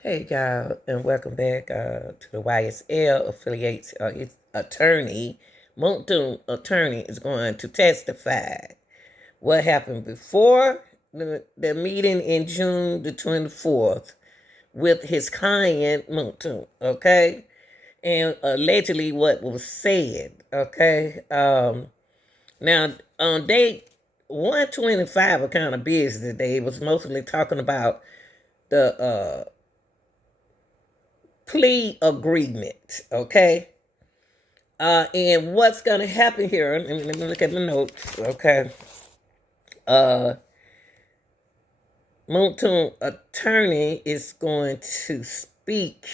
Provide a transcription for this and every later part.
Hey y'all, and welcome back to the YSL affiliates. Its attorney, Mounk attorney, is going to testify what happened before the meeting in June the 24th with his client Mounk, okay, and allegedly what was said, okay. Now on day 125 of Kind of Business Day, it was mostly talking about the plea agreement, okay? And what's going to happen here, let me look at the notes, okay? Moontoon attorney is going to speak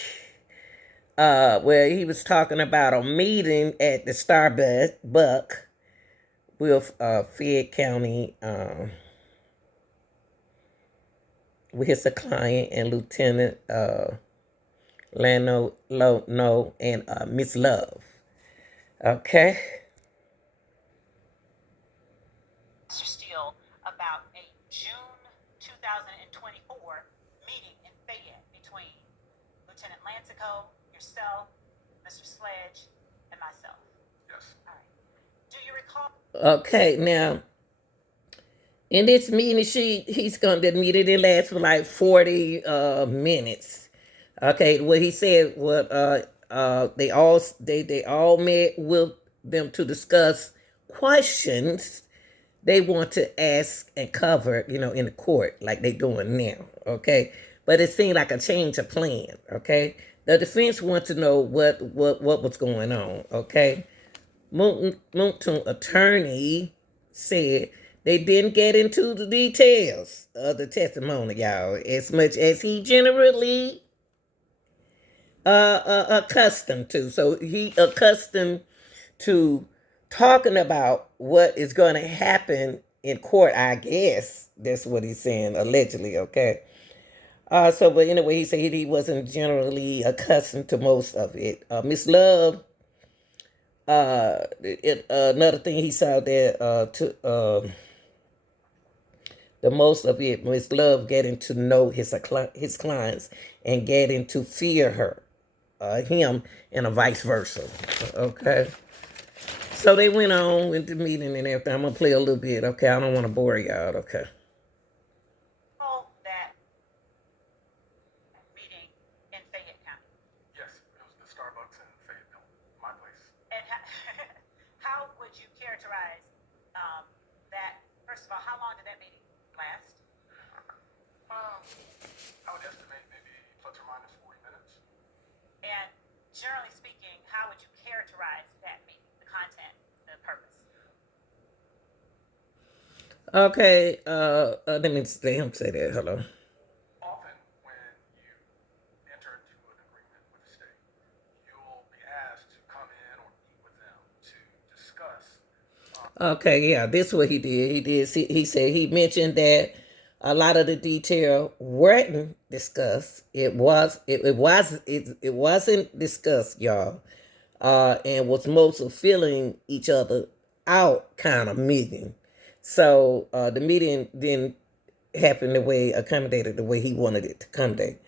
where he was talking about a meeting at the Starbucks with Fayette County with his client and Lieutenant Lano No and Miss Love. Okay. Mr. Steele about a June 2024 meeting in Fayette between Lieutenant Lancico, yourself, Mr. Sledge, and myself. Yes. All right. Do you recall? Okay, now in this meeting, he's gonna the meeting it lasts for like 40 minutes. Okay, what he said, what they all met with them to discuss questions they want to ask and cover, in the court, like they doing now. Okay, but it seemed like a change of plan. Okay, the defense wants to know what was going on. Okay, Moonton attorney said they didn't get into the details of the testimony, y'all, as much as he generally accustomed to. So he accustomed to talking about what is going to happen in court, I guess. That's what he's saying, allegedly, okay? But anyway, he said he wasn't generally accustomed to most of it. Miss Love, another thing he saw there, the most of it, Miss Love getting to know his clients and getting to fear him, and a vice versa. Okay. So they went on with the meeting and everything. I'm gonna play a little bit. Okay, I don't want to bore y'all. Okay. That meeting in Fayette County. Yes, it was the Starbucks in Fayetteville, my place. And how would you characterize that? First of all, how long did that meeting last? I would estimate maybe plus or minus 40 minutes. And generally speaking, how would you characterize that meeting, the content, the purpose? Okay. Let me let him say that. Hello. Often, when you enter into an agreement with the state, you'll be asked to come in or meet with them to discuss. Okay. Yeah. This is what he did. He said he mentioned that a lot of the detail weren't discussed. It wasn't discussed, y'all. And was mostly filling each other out kind of meeting. So the meeting didn't happen the way accommodated the way he wanted it to accommodate.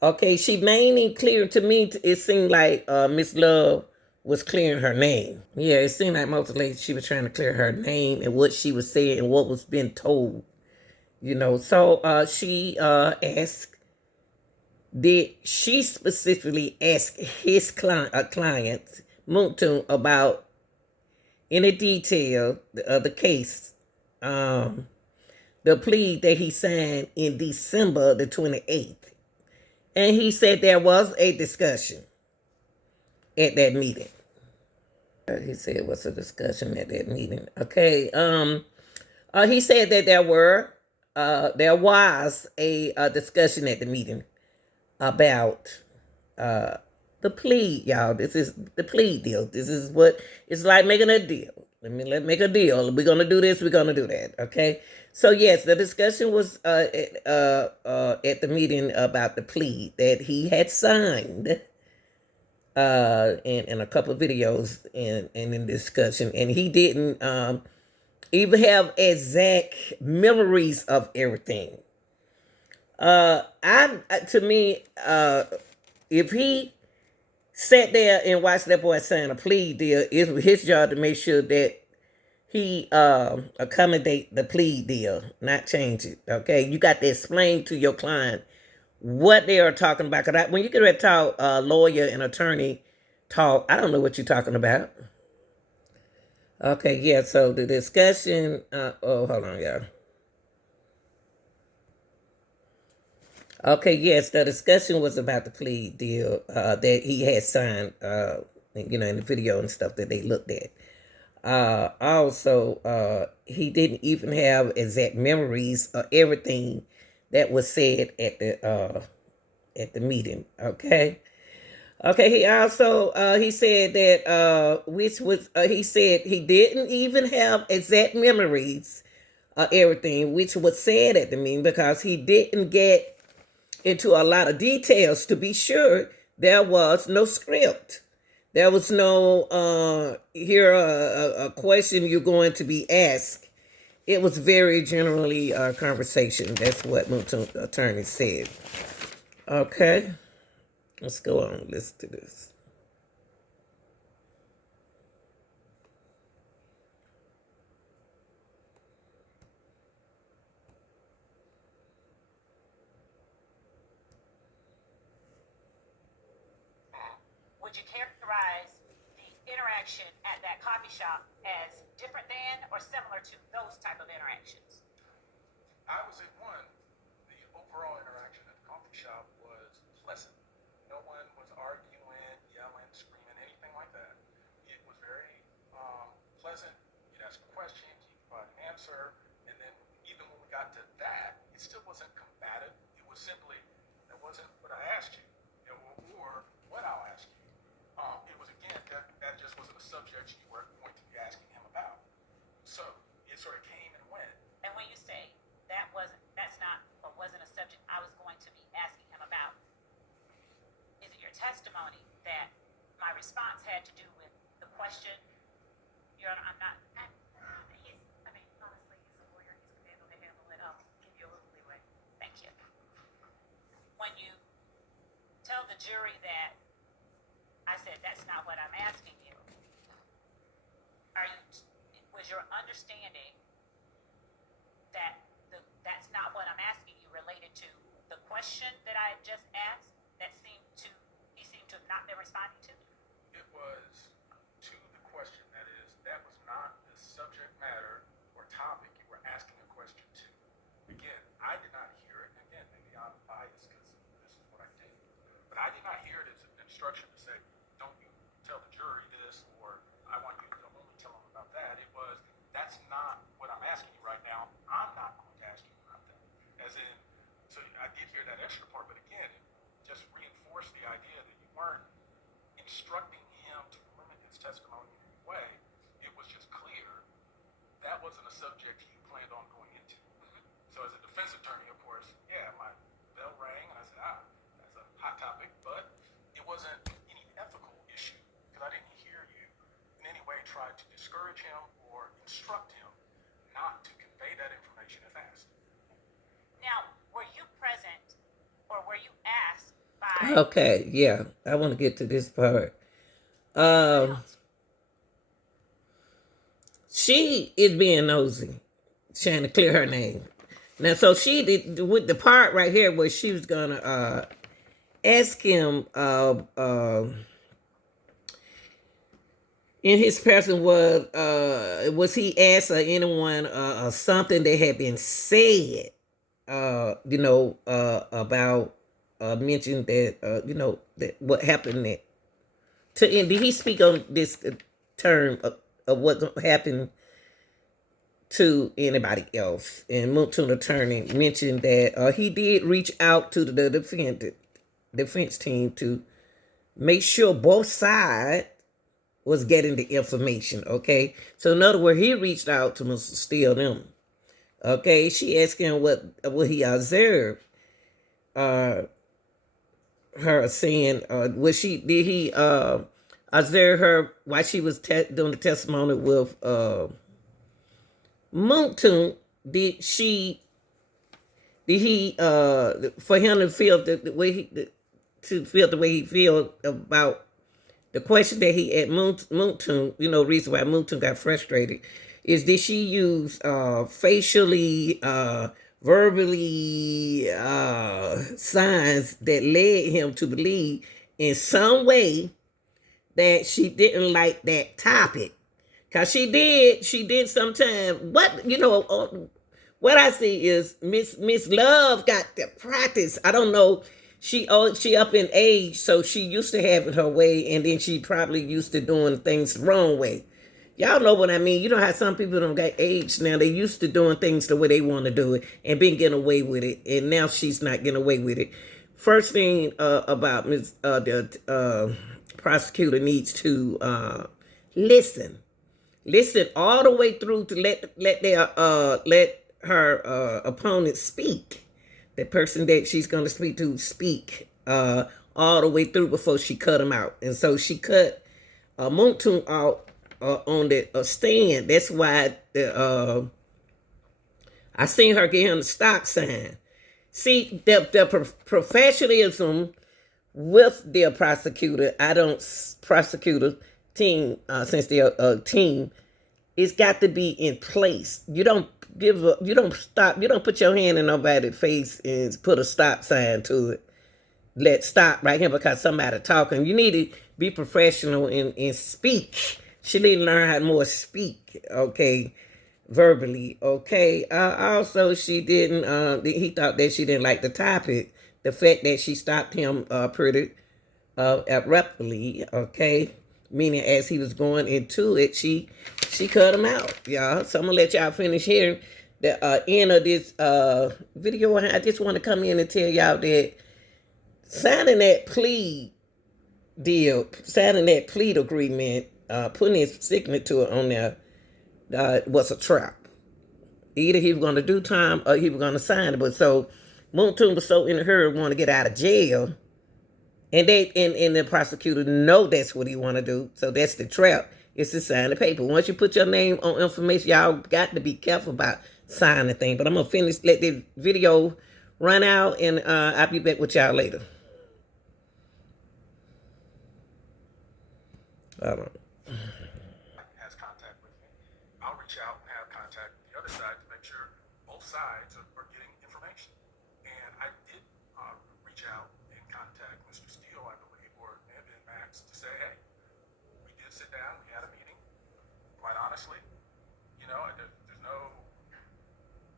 Okay, she mainly cleared to me. It seemed like Miss Love was clearing her name. Yeah, it seemed like mostly she was trying to clear her name and what she was saying and what was being told. So she asked, did she specifically ask his client Moontoon, about any detail of the case, the plea that he signed in December the 28th. And he said there was a discussion at that meeting. He said it was a discussion at that meeting. Okay. He said that there was a discussion at the meeting about the plea, y'all. This is the plea deal. This is what it's like making a deal. Let's make a deal. We're gonna do this. We're gonna do that. Okay. So yes, the discussion was at the meeting about the plea that he had signed, in a couple of videos and in discussion, and he didn't even have exact memories of everything. To me, if he sat there and watched that boy sign a plea deal, it was his job to make sure that he accommodate the plea deal, not change it. Okay, you got to explain to your client what they are talking about. Cause when you get ready to talk lawyer and attorney talk, I don't know what you're talking about. Okay, yeah. So the discussion. Oh, hold on, y'all. Okay, yes, the discussion was about the plea deal that he had signed, in the video and stuff that they looked at. Also, he didn't even have exact memories of everything that was said at the meeting. Okay. Okay. He also he said that which was he said he didn't even have exact memories of everything which was said at the meeting because he didn't get into a lot of details. To be sure, there was no script. There was no here a question you're going to be asked. It was very generally a conversation. That's what Mounk attorney said. Okay, let's go on. Listen to this. Would you characterize the interaction at that coffee shop as different than or similar to those type of interactions? I would say one, the overall interaction at the coffee shop was pleasant. No one was arguing, yelling, screaming, anything like that. It was very pleasant. You'd ask a question, you provide an answer, and then even when we got to that, it still wasn't combative. It was simply, that wasn't what I asked you, or what I'll ask you. It was again that just wasn't a subject you were going to be asking him about. So it sort of came and went. And when you say that's not or wasn't a subject I was going to be asking him about, is it your testimony that my response had to do with the question? Your Honor, I'm not. Honestly, he's a lawyer. He's going to be able to handle it. I'll give you a little leeway. Thank you. When you tell the jury that I said that's not what I'm asking you, was your understanding that that's not what I'm asking you related to the question that I just asked that he seemed to have not been responding to? It was to the question, that was not the subject matter or topic you were asking a question to. Again, I did not hear it. Again, maybe I'm biased because this is what I do. But I did not hear it as an instruction to say, don't you tell the jury this, or I want you to only tell them about that. It was, that's not what I'm asking you right now. I'm not going to ask you about that. As in, so I did hear that extra part, but again, it just reinforced the idea that you weren't instructing him to limit his testimony in any way. It was just clear that wasn't a subject he planned on going into. So as a defense attorney, of course, yeah, my bell rang and I said, that's a hot topic, but it wasn't any ethical issue because I didn't hear you in any way try to discourage him or instruct him not to convey that information if asked. Now, were you present or were you asked by... Okay, yeah, I want to get to this part. She is being nosy, trying to clear her name. Now, so she did with the part right here where she was gonna ask him in his person was he asked anyone something that had been said about mentioned that that what happened that did he speak on this term of what happened to anybody else? And Mounk attorney mentioned that he did reach out to the defense team to make sure both sides was getting the information. Okay, so in other words, he reached out to Mr. Steele them. Okay, she asked him what he observed her saying. Did he observe her while she was doing the testimony with Mounk? Did she did he for him to feel the way to feel the way he feel about the question that he at Moon, reason why Moon got frustrated is did she use facially, verbally signs that led him to believe in some way that she didn't like that topic? Cause she did sometime. What I see is Miss Love got the practice. I don't know. She up in age, so she used to have it her way, and then she probably used to doing things the wrong way. Y'all know what I mean. You know how some people don't get age now. They used to doing things the way they want to do it and been getting away with it, and now she's not getting away with it. First thing about Miss the prosecutor needs to listen all the way through to let her opponent speak, the person that she's going to speak to speak all the way through before she cut him out. And so she cut Mounk out on the stand. That's why I seen her get him the stop sign. See, the professionalism with their prosecutor, I don't prosecutor team since they're a team, it's got to be in place. You don't you don't stop, you don't put your hand in nobody's face and put a stop sign to it. Let's stop right here because somebody talking. You need to be professional and speak. She need to learn how to more speak, okay, verbally, okay. Also, she didn't. He thought that she didn't like the topic. The fact that she stopped him pretty abruptly, okay, meaning as he was going into it, she cut him out, y'all. So I'm gonna let y'all finish here the end of this video. I just want to come in and tell y'all that signing that plea deal, signing that plea agreement, putting his signature on there was a trap. Either he was going to do time or he was going to sign it. But so Moon was so in a hurry, want to get out of jail, and the prosecutor know that's what he want to do. So that's the trap. It's to sign the paper. Once you put your name on information, y'all got to be careful about signing the thing. But I'm gonna let this video run out, and I'll be back with y'all later. All right. Has contact with me. I'll reach out and have contact with the other side to make sure both sides are getting information. And I did reach out and contact Mr. Steele, I believe, or it may have been Max, to say, hey, we did sit down, we had a meeting. Quite honestly, there's no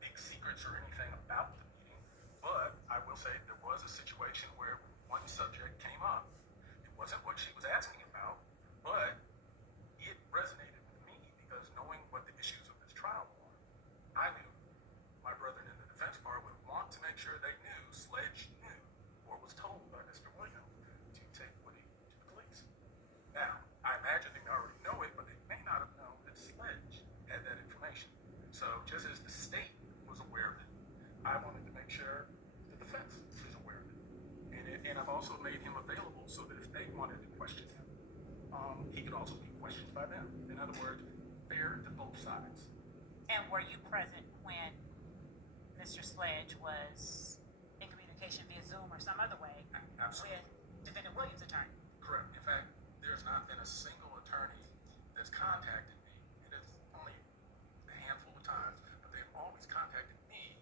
big secrets or anything about the meeting, but I will say there was a situation where one subject came up. It wasn't what she was asking about, but it resonated with me because knowing what the issues of this trial were, I knew my brethren in the defense bar would want to make sure they knew Sledge knew or was told by Mr. Williams to take Woody to the police. Now, I imagine they already know it, but they may not have known that Sledge had that information. So just as the state was aware of it, I wanted to make sure the defense is aware of it. And I've also made him available so that if they wanted to question him, he could also be questioned by them. In other words, fair to both sides. And were you present when Mr. Sledge was in communication via Zoom or some other way Absolutely. with defendant Williams' attorney? Correct. In fact, there's not been a single attorney that's contacted me. It is only a handful of times, but they've always contacted me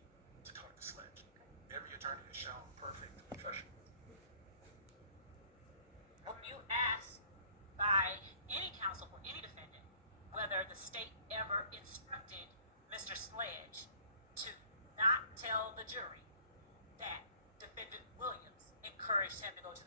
to talk to Sledge. Every attorney has shown perfect professionalism. Were you asked by any counsel for any defendant whether the state ever instructed Mr. Sledge to not tell the jury that defendant Williams encouraged him to go to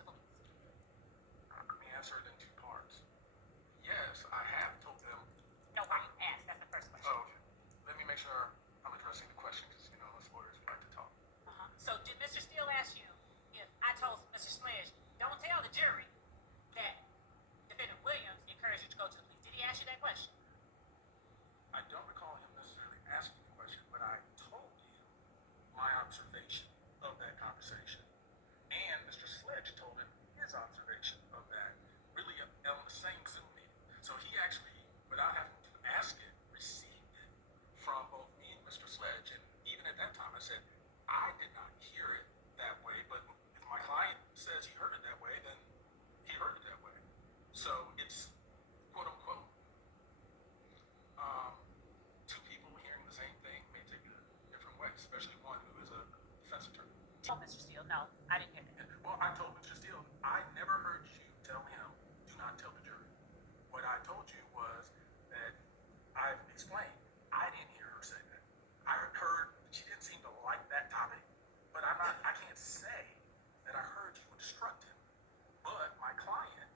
Mr. Steele. No, I didn't hear that. Well, I told Mr. Steele, I never heard you tell him, do not tell the jury. What I told you was that I've explained, I didn't hear her say that. I heard she didn't seem to like that topic, but I can't say that I heard you instruct him. But my client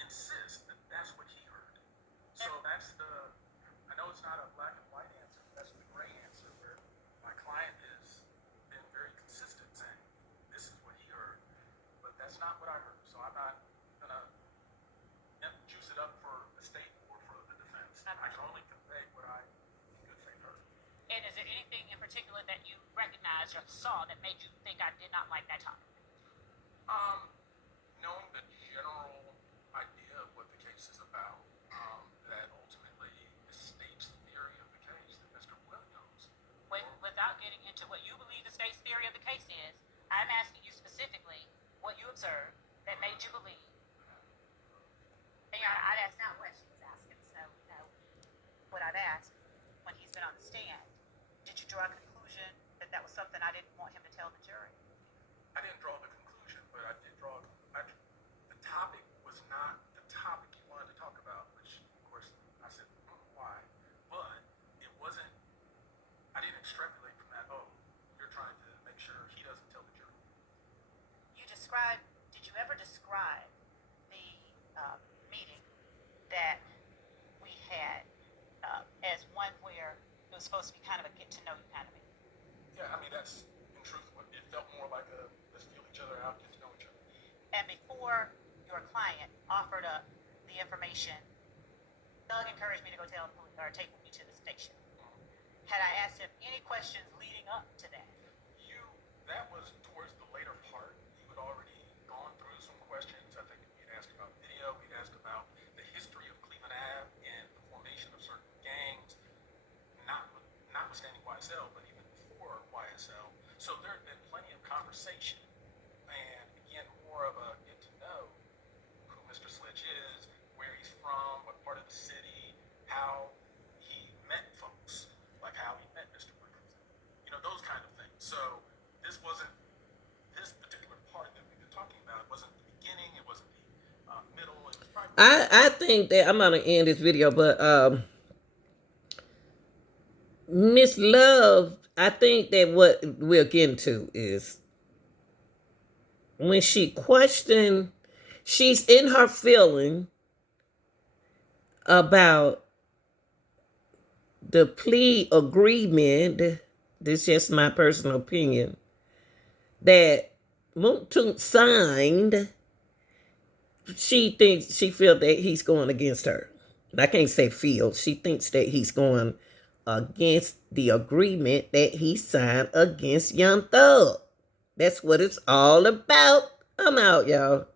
insists that that's what he heard. So that's I know it's not a black and white answer, that's the gray answer where my client has been very consistent saying, this is what he heard, but that's not what I heard. So I'm not gonna juice it up for the state or for the defense. I can only convey what I in good faith heard. And is there anything in particular that you recognized or saw that made you think I did not like that topic? Knowing the general idea of what the case is about, that ultimately states the theory of the case that Mr. Williams. Without getting into what you believe the state's theory of the case is, I'm asking you specifically what you observed that made you believe. And I'd ask not what she was asking, so what I've asked when he's been on the stand. Did you draw a conclusion that that was something I didn't want him to tell the jury? I didn't draw the conclusion, but I did draw. The topic was not the topic you wanted to talk about, which of course I said, why? But it wasn't. I didn't extrapolate from that. Oh, you're trying to make sure he doesn't tell the jury. Did you ever describe the meeting that we had as one where it was supposed to be kind of a get to know you kind of meeting? Yeah, I mean, that's in truth what it felt more like a let's feel each other out, get to know each other. And before your client offered up the information, Doug encouraged me to go tell the police or take me to the station. Had I asked him any questions leading up to that? That was towards the later part. You had already gone through some questions. I think you'd asked about video, we'd asked about the history of Cleveland Ave and the formation of certain gangs, notwithstanding YSL, but even before YSL. So there had been plenty of conversation, and again, more of a get to know who Mr. Sledge is, where he's from, what part of the city, how he met folks, like how he met Mr. Williams, those kind of things. So this particular part that we've been talking about, it wasn't the beginning, it wasn't the middle, it was probably. I think that I'm gonna end this video, but Miss Love, I think that what we're getting to is when she questioned, she's in her feeling about the plea agreement. This is just my personal opinion, that Mounk signed. She feels that he's going against her. I can't say feel. She thinks that he's going against the agreement that he signed against Young Thug. That's what it's all about. I'm out, y'all.